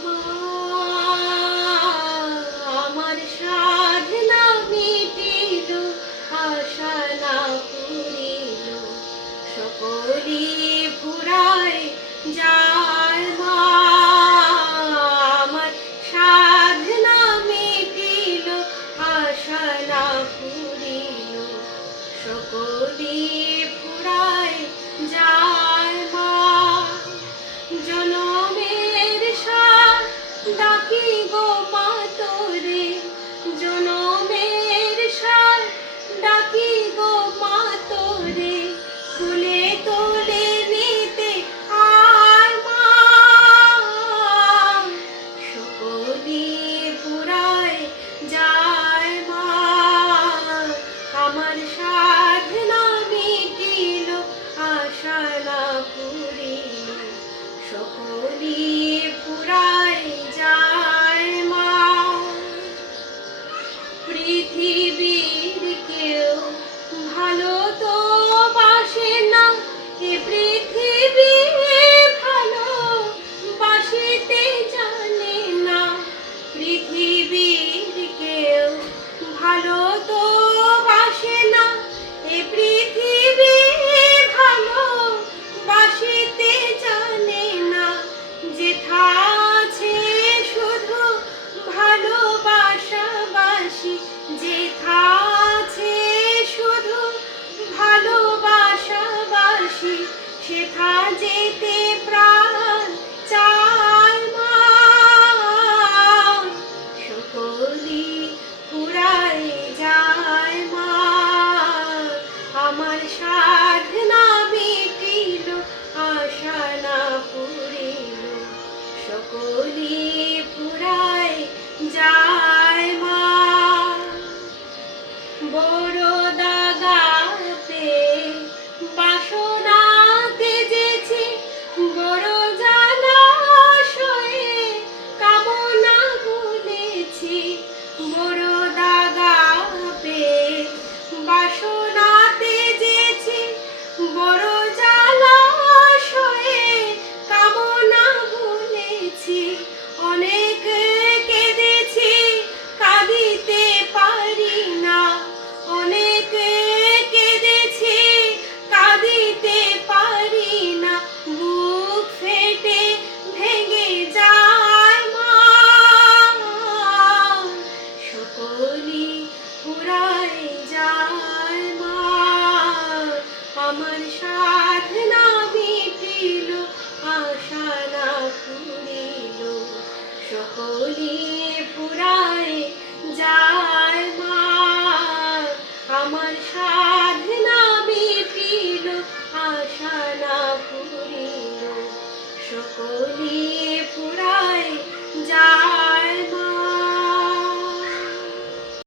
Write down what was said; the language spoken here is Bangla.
মা, আমার সাধনা মিটিল, আশা না পুরিল, সকলি ফুরায় যায় মা। আমার সাধনা মিটিল, আশা না পুরিল, সকলি ফুরায় যায় মা। জনমের সাথ ডাকি গো মা তোরে, জনমের সাথ ডাকি গো মা তোরে, তুলে তুলে নিতে আয় মা। সকলি ফুরায় যায় মা। আমার সাধনা মিটিল, আশা না পুরিল, সকলি ফুরায় যায় মা। পৃথিবীর কেউ ভালো তো বাসে না, এ পৃথিবী ভালো বাসিতে জানে না। পৃথিবীর কেউ ভালো তো বাসে না, এ পৃথিবী ভালো বাসিতে জানে না। যেথা আছে শুধু ভালোবাসাবাসি, যেথা আছে শুধু ভালোবাসাবাসি, সেথা যেতে প্রাণ চায় মা। সকলি ফুরায় যায় মা। আমার সাধনা মিটিল, আশা না পুরিল, সকলি ফুরায় যায় মা। বড় দাগাতে বাসনা তেজেছে, বড় জলাশয়ে কামনা ভুলেছি। বড় দাগাতে বাসনা তেজেছে, বড় জলাশয়ে কামনা ভুলেছি। অনেক কেঁদেছি, কাঁদিতে পারি না, অনেক কেঁদেছি, কাঁদিতে পারি না। বুক ফেটে ভেঙে যায় মা। সকলি ফুরায় যায় মা। আমার সাধনা মিটিল, আশা না পুরিল, সকলি ফুরায় যায় মা। আমার